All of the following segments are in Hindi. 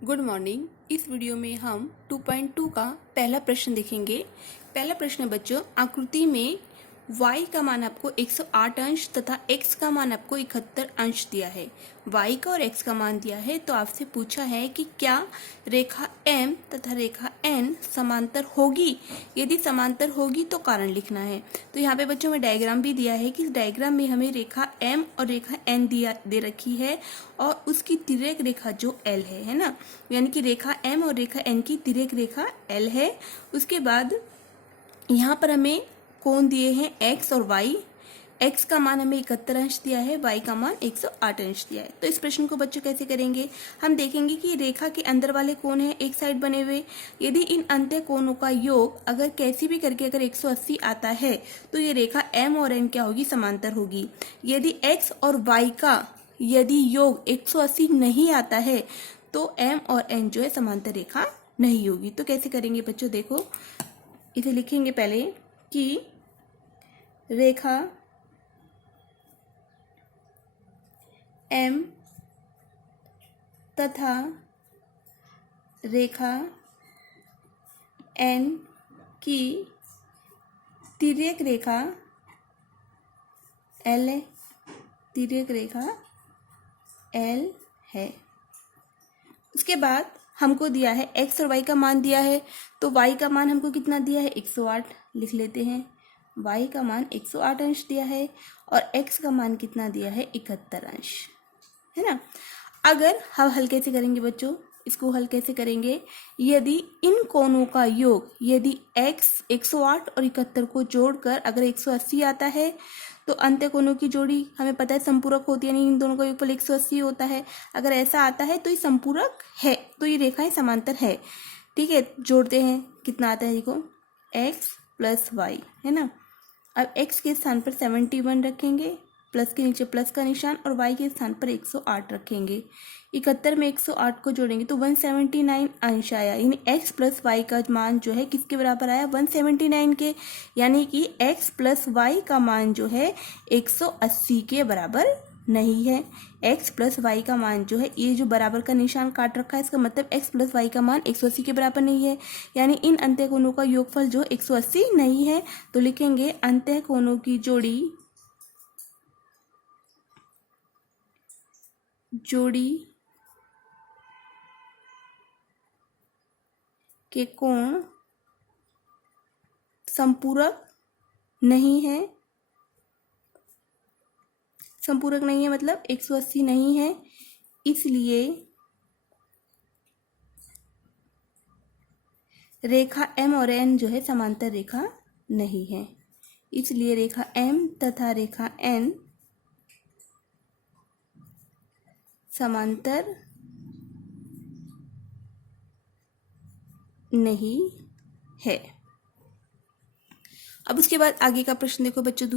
Good morning. इस वीडियो में हम 2.2 का पहला प्रश्न देखेंगे। पहला प्रश्न बच्चों, आकृति में y का मान आपको 108 अंश तथा x का मान आपको 71 अंश दिया है। y का और x का मान दिया है, तो आपसे पूछा है कि क्या रेखा m तथा रेखा n समांतर होगी। यदि समांतर होगी तो कारण लिखना है। तो यहाँ पे बच्चों में डायग्राम भी दिया है कि इस डायग्राम में हमें रेखा m और रेखा n दे रखी है और उसकी तिर्यक रेखा जो l है ना, यानी कि रेखा m और रेखा n की तिर्यक रेखा l है। उसके बाद यहाँ पर हमें कोण दिए हैं x और y। x का मान हमें 71 अंश दिया है, y का मान 108 अंश दिया है। तो इस प्रश्न को बच्चों कैसे करेंगे, हम देखेंगे कि रेखा के अंदर वाले कोण हैं एक साइड बने हुए। यदि इन अंत्य कोणों का योग अगर कैसी भी करके अगर 180 आता है तो ये रेखा m और n क्या होगी, समांतर होगी। यदि x और y का यदि योग 180 नहीं आता है तो m और n जो है समांतर रेखा नहीं होगी। तो कैसे करेंगे बच्चों, देखो इसे लिखेंगे पहले कि रेखा m तथा रेखा n की तिर्यक रेखा l है, तिर्यक रेखा l है। उसके बाद हमको दिया है x और y का मान दिया है, तो y का मान हमको कितना दिया है, 108 लिख लेते हैं। y का मान 108 अंश दिया है और x का मान कितना दिया है, 71 अंश, है ना। अगर हम हल कैसे करेंगे बच्चों, इसको हल कैसे करेंगे, यदि इन कोणों का योग यदि x 108 और 71 को जोड़कर अगर 180 आता है तो अंत्य कोणों की जोड़ी हमें पता है संपूरक होती है, यानी इन दोनों का योगफल 180 होता है। अगर ऐसा आता है तो ये संपूरक है, तो ये रेखाएं समांतर है। ठीक है, जोड़ते हैं, कितना आता है देखो, x प्लस y, है ना। अब x के स्थान पर 71 रखेंगे, प्लस के नीचे प्लस का निशान, और y के स्थान पर 108 रखेंगे। 71 में 108 को जोड़ेंगे तो 179 अंश आया, यानी x प्लस y का मान जो है किसके बराबर आया, 179 के, यानी कि x प्लस y का मान जो है 180 के बराबर नहीं है। x प्लस y का मान जो है, ये जो बराबर का निशान काट रखा है, इसका मतलब x प्लस y का मान 180 के बराबर नहीं है, यानी इन अंत्य कोणों का योगफल जो 180 नहीं है। तो लिखेंगे अंत्य कोणों की जोड़ी के कोण संपूरक नहीं है, संपूरक नहीं है मतलब 180 नहीं है, इसलिए रेखा m और n जो है समांतर रेखा नहीं है। इसलिए रेखा m तथा रेखा n समांतर नहीं है। अब उसके बाद आगे का प्रश्न देखो बच्चों,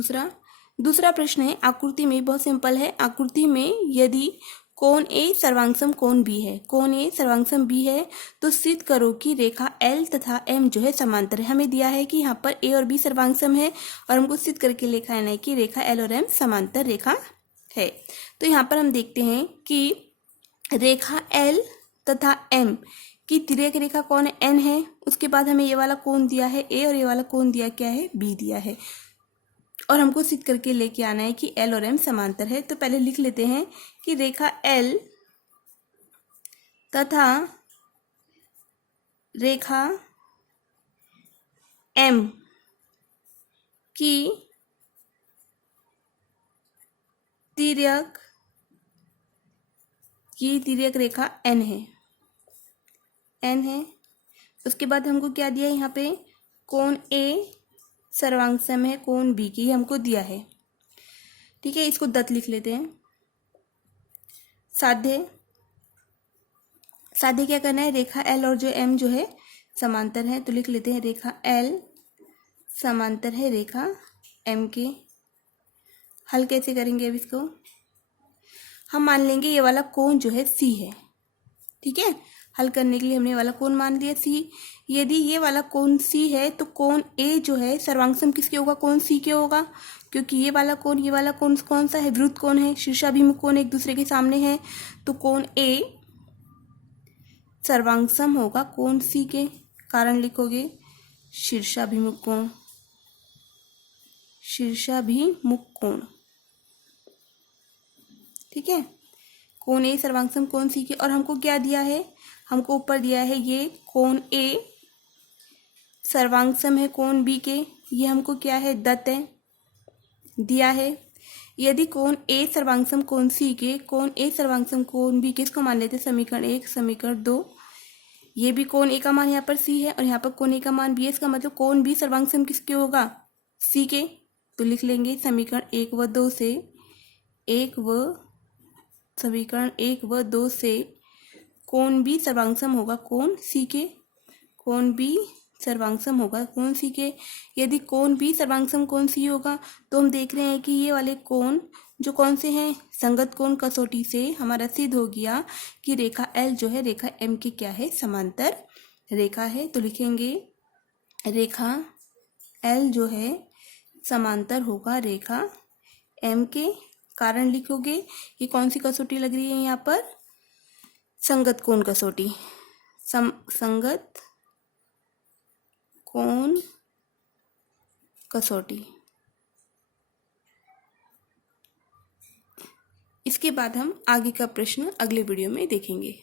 दूसरा प्रश्न है आकृति में, बहुत सिंपल है। आकृति में यदि कोण A सर्वांगसम कोण B है, कोण A सर्वांगसम B है, तो सिद्ध करो कि रेखा L तथा M जो है समांतर है। हमें दिया है कि यहाँ पर A और B सर्वांगसम है और हमको सिद्ध करके लिखा है कि रेखा L और M समांतर रेखा है। तो यहाँ पर हम देखते हैं कि रेखा L तथा M की तिर्यक रेखा कौन है, N है। उसके बाद हमें ये वाला कोण दिया है A और ये वाला कोण दिया क्या है, B दिया है, और हमको सिद्ध करके लेके आना है कि L और M समांतर है। तो पहले लिख लेते हैं कि रेखा L तथा रेखा M की तिर्यक रेखा N है। उसके बाद हमको क्या दिया है, यहाँ पे कोण A सर्वांगसम है कोण B की हमको दिया है। ठीक है, इसको दत्त लिख लेते हैं। साध्य क्या करना है, रेखा L और जो M जो है समांतर है, तो लिख लेते हैं रेखा L समांतर है रेखा M के। हल कैसे करेंगे, अब इसको हम मान लेंगे ये वाला कोण जो है C है। ठीक है, हल करने के लिए हमने वाला कोण मान लिया C। यदि ये वाला कोण C है तो कोण A जो है सर्वांगसम किसके होगा, कोण C के होगा, क्योंकि ये वाला कोण कौन सा है, वृत्त कोण है, शीर्षाभिमुख कोण एक दूसरे के सामने है। तो कोण A सर्वांगसम होगा कोण सी के, कारण लिखोगे शीर्षाभिमुख कोण, शीर्षाभिमुख कोण, ठीक है। कोण ए सर्वांगसम कोण सी के, और हमको क्या दिया है, हमको ऊपर दिया है ये कोण ए सर्वांगसम है कोण बी के, ये हमको क्या है दत्त है दिया है। यदि कोण ए सर्वांगसम कोण सी के, कोण ए सर्वांगसम कोण बी के, इसको मान लेते हैं समीकरण 1 समीकरण 2। ये भी कोण ए का मान यहाँ पर सी है और यहाँ पर कोण ए का मान बी है, इसका मतलब कोण बी सर्वांगसम किसके होगा, सी के। तो लिख लेंगे समीकरण 1 व 2 से, समीकरण 1 व 2 से कोण बी सर्वांगसम होगा कोण सी के, कोण बी सर्वांगसम होगा कोण सी के। यदि कोण बी सर्वांगसम कोण सी होगा तो हम देख रहे हैं कि ये वाले कोण जो कौन से हैं, संगत कोण कसौटी से हमारा सिद्ध हो गया कि रेखा एल जो है रेखा एम की क्या है, समांतर रेखा है। तो लिखेंगे रेखा एल जो है समांतर होगा रेखा एम के, कारण लिखोगे ये कौन सी कसौटी लग रही है यहाँ पर, संगत कोण कसौटी, संगत कोण कसौटी। इसके बाद हम आगे का प्रश्न अगले वीडियो में देखेंगे।